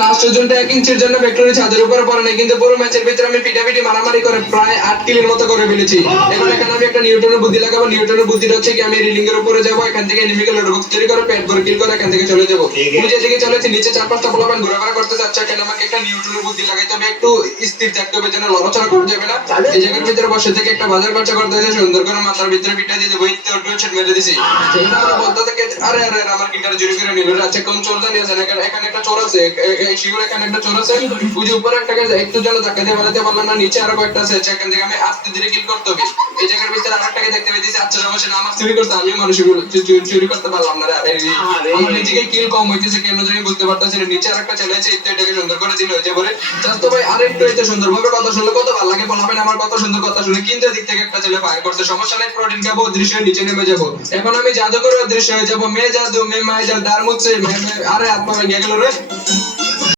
Last পর্যন্ত 1 ইঞ্চির জন্য ভেক্টরি ছাদের উপরে পড়ে নাই, কিন্তু পুরো ম্যাচের ভিতরে আমি পিটাপিটি মারামারি করে প্রায় 8 কিলের মতো করে ফেলেছি। এখন এখানে আমি একটা নিউটনের বুদ্ধি লাগাবো। নিউটনের বুদ্ধিটা হচ্ছে কি, আমি রিলিং এর উপরে যাব, এখান থেকে এনিমিকে লোড বক্স তৈরি করে পেট ভরে কিল করে এখান থেকে চলে যাব। আমি যেদিকে চলেছি নিচে 4-5টা পোলাপান ঘোরাফেরা করতে যাচ্ছে, এখানে আমাকে একটা নিউটনের বুদ্ধি লাগাইতে হবে, একটু স্থির থাকতে হবে যেন লড়াচড়া করা যাবে না। এই জায়গার ভিতরে বসে থেকে একটা বাজার খরচা করতে হয়েছে, সুন্দর করে মাথার ভিতরে পিটা দিয়ে দেবো, ইত্তে ওর হেডশট মেরে দিছি। সেটা আমার বলতে থেকে আরে আরে আমার কিটার চুরি করে নিল। আচ্ছা কোন চোর জানি আছে এখানে একটা চোর আছে, শিগুর এখানে একটা চোর আছে, ওই যে উপরে একটা একটু যেন ধাক্কা দিয়ে বাড়াতে পারলাম না, নিচে আরো কয়েকটা আছে, এখান থেকে আমি আস্তে ধীরে কিল করতে হবে। এই জায়গার ভিতরে আরেকটাকে দেখতে পেয়েছি, আচ্ছা সমস্যা না, আমার চুরি করতে, আমি মানুষগুলো চুরি করতে পারলাম না। আমার নিজেকে কিল কম হইতেছে কেন জানি বুঝতে পারতেছি না। নিচে আরেকটা ছেলে আছে, এটাকে সুন্দর করে দিল হয়েছে বলে জাস্ট ভাই আরেকটু এতে সুন্দরভাবে কথা শুনলে কত ভালো লাগে বলাবেন। আমার কত সুন্দর কথা শুনে কিন্তু দিক থেকে একটা ছেলে ফায়ার করতে, সমস্যা নাই, প্রোটিন খাবো, দৃশ্য নিচে নেমে যাবো। এখন আমি জাদুকরের দৃশ্য হয়ে যাবো, মে জাদু মে মায় জাদু ডার মুছে আরে আত্মা ভেঙে গেল রে।